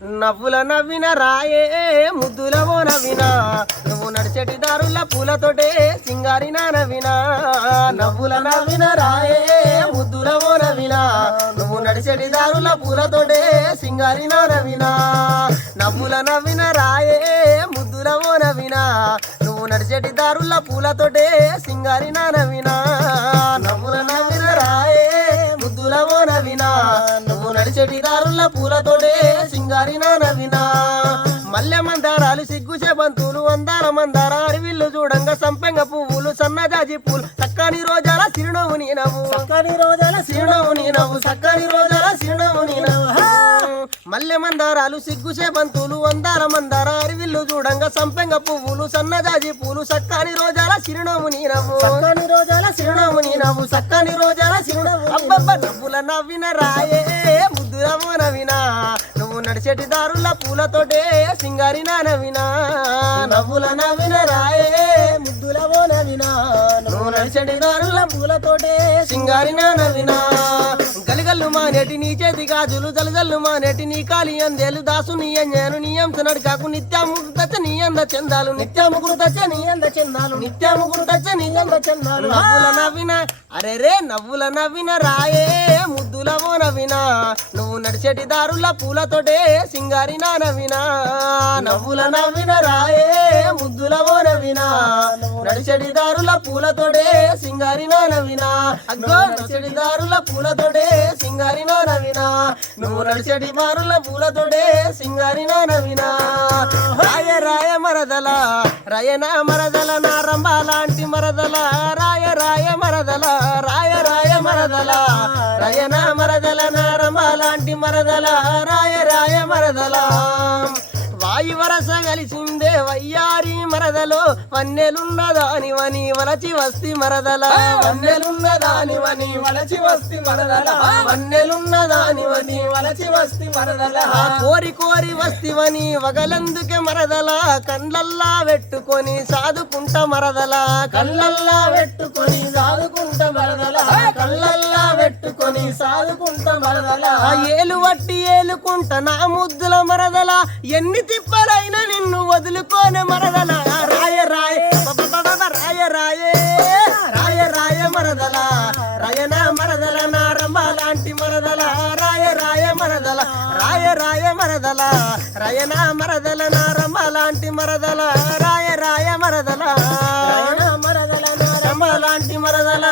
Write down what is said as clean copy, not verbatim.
నవ్వుల నవ్విన రాయే ముద్దులవో నవ్వినా నువ్వు నడిచెటి దారుల పూలతోటే సింగారినా నవ్వినా నవ్వుల నవ్విన రాయే ముద్దులవో నవ్వినా నువ్వు నడిచెటి దారుల పూలతోటే సింగారినా నవ్వినా నవ్వుల నవ్విన రాయే ముద్దులవో నవ్వినా నువ్వు నడిచెటి దారుల పూలతోటే సింగారినా నవ్వినా నవ్వుల నవ్విన రాయే ముద్దులవో నవ్వినా నువ్వు నడిచెటి దారుల పూలతోటే సింగారినా నవ్వినా మల్లె మందారాలు సిగ్గు చెబంతులు అందాల మందార అరివిల్లు చూడంగా సంపెంగ పువ్వులు సన్నజాజి పూలు చక్కని రోజాల సిరునవ్వు నీ నవ్వు చక్కని రోజాల సిరునవ్వు నీ నవ్వు చక్కని రోజాల సిరునవ్వు నీ నవ్వు మల్లె మందారాలు సిగ్గు చెబంతులు అందాల మందార అరివిల్లు చూడంగా సంపెంగ పువ్వులు సన్నజాజి పూలు చక్కని రోజాల సిరునవ్వు నీ నవ్వు చక్కని రోజాల సిరునవ్వు నీ నవ్వు చక్కని రోజాల సిరునవ్వు అబ్బబ్బ నవ్వుల నవ్విన రాయే ముద్దురమో నవ్వినా నువ్వు నడిచెటి దారుల పూలతోటే సింగారినా నవ్వినా నవ్వుల నవ్విన రాయే ముద్దులవో నవ్వినా నువ్వు నడిచెటి దారుల పూలతోటే సింగారినా నవ్వినా గలిగల్లు మానేటి నీ చేతి గాజులు జలజల్లు మానేటి నీ కాలి అందేలు దాసు నీ అంజాను నీ అంశ నడికాకు నిత్యాముకు తచ్చ నీ అంద చందాలు నిత్యాముకు తచ్చ నీ అంద చందాలు నిత్యాముకు తచ్చ నీ అంద చందాలు నవ్వుల నవ్విన అరే రే నవ్వుల నవ్విన రాయే ముద్దులవో నవ్వినా నువ్వు నడిచెటి దారుల పూలతోటే సింగారినా నవ్వినా నవ్వుల నవ్విన రాయే ముద్దులవో నవ్వినా నువ్వు నడిచెటి దారుల పూలతోటే సింగారినా నవ్వినా అగ్గో నడిచెటి దారుల పూలతోటే సింగారినా నవ్వినా నువ్వు నడిచెటి దారుల పూలతోటే సింగారినా నవ్వినా రాయ రాయ మరదల రయన మరదల నా రంభ లాంటి మరదల రాయ రాయ మరదల రాయ రాయ మరదల రయన మరదల నా రంభ లాంటి మరదల రాయ రాయ మరదల వాయు వరస కలిసిందే వయ్యారి మరదలో వన్నెలున్నదానివని వలచి వస్తి మరదల వన్నెలున్నదానివని వలచి వస్తి మరదల వన్నెలున్నదానివని వలచి వస్తి మరదల కోరి కోరి వస్తివని వగలందుకే మరదల కళ్ళల్లా పెట్టుకొని సాదుకుంట మరదల కళ్ళల్లా పెట్టుకొని సాదుకుంట మరదల కళ్ళల్లా పెట్టుకొని సాదుకుంట మరదల ఏలు వట్టి ఏలుకుంట నా ముద్దుల మరదల ఎన్ని తిప్పలైనా నిన్ను వదులుకోనే మరదల రాయ రాయ రాయ రాయే రాయ రాయ మరదల రయన మరదల నా రంభ లాంటి మరదల రాయ రాయ మరదల రాయ రాయ మరదల రయన మరదల నా రంభ లాంటి మరదల రాయ రాయ మరదల రయన మరదల నా రంభ లాంటి మరదల